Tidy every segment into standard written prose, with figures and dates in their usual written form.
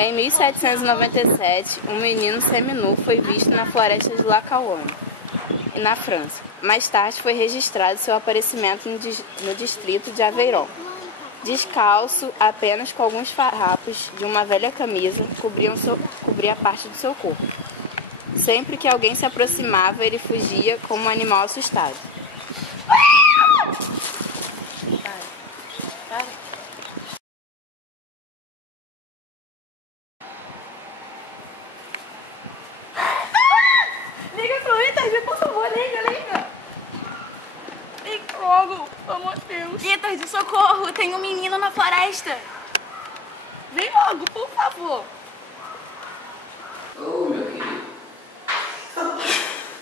Em 1797, um menino seminu foi visto na floresta de Lacauane, na França. Mais tarde foi registrado seu aparecimento no distrito de Aveyron. Descalço, apenas com alguns farrapos de uma velha camisa cobria parte do seu corpo. Sempre que alguém se aproximava, ele fugia como um animal assustado. Liga pro Ítard, por favor, liga. Liga logo, pelo amor de Deus. Ítard, socorro, tem um menino na floresta. Vem logo, por favor. Ô, meu querido.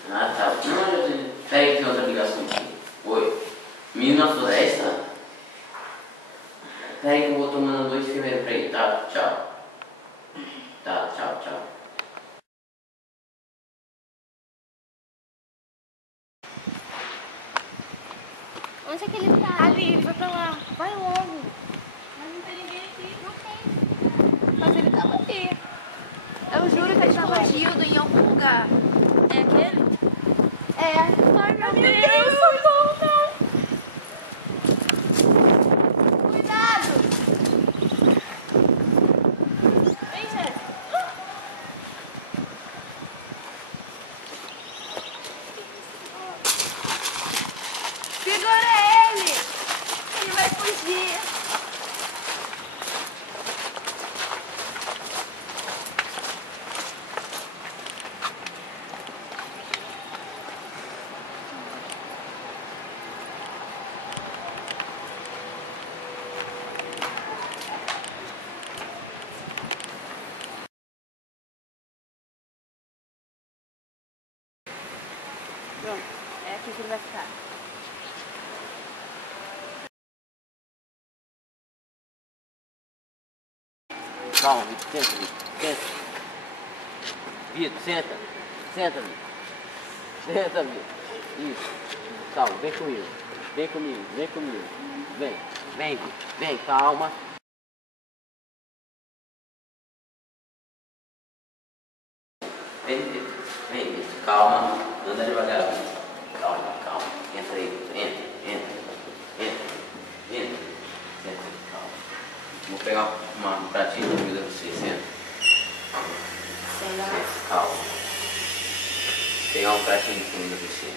Ah, tá. Não, peraí que tem outra ligação aqui. Oi. Menino na floresta? Peraí que eu vou tomando 2 enfermeiros pra ele, tá? Tchau. Tá, tchau. Onde é que ele tá? Ali, ele vai pra lá. Vai logo. Mas não tem ninguém aqui. Não tem. Mas ele tava aqui. Eu juro que ele tava Gildo em algum lugar. É aquele? É. Ai, meu Deus. Socorro, não. Cuidado. Vem, Jéssica. Segura ele. Ele vai fugir. Pronto, é aqui que ele vai ficar. Calma, Vitor. Senta, Vitor. Senta. Vitor, senta. Senta, Vitor. Senta, Vitor. Isso. Calma, vem comigo. Vem, Vitor. Vem, calma. Vem, Vitor. Calma. Anda devagar. Calma. Entra aí, Vitor. Entra. Senta aí, calma. Vou pegar uma pratinha de comida pra você, senta. Senta, calma. Vou pegar um pratinho de comida pra você.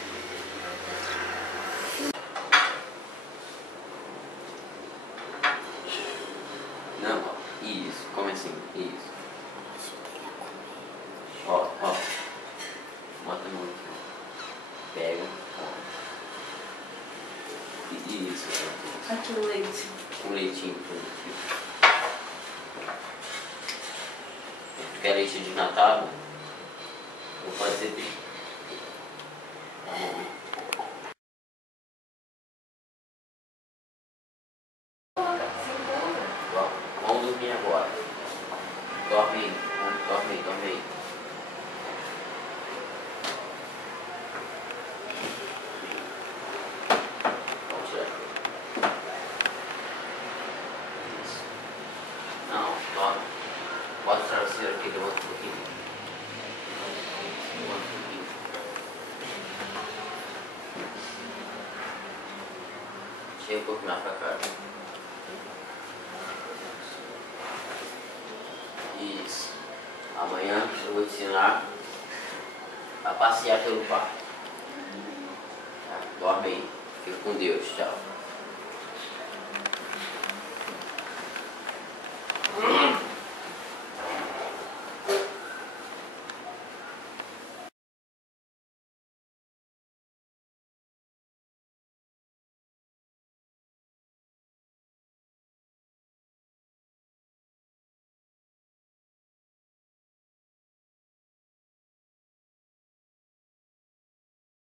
Não, ó. Isso, come assim, isso. Ó. Bota a mão aqui. Pega, ó. Isso, ó. Aqui o leite. Um leitinho por aqui. Quer leite de Natal? Vou fazer. Tá bom. Vamos dormir agora. Dorme aí. Vamos tirar. Isso. Não, dorme. Bota o travesseiro aqui, levanta um pouquinho. Chega um pouco mais pra cá. Isso. Amanhã eu vou te ensinar a passear pelo parque. Tá? Dorme aí. Fica com Deus. Tchau.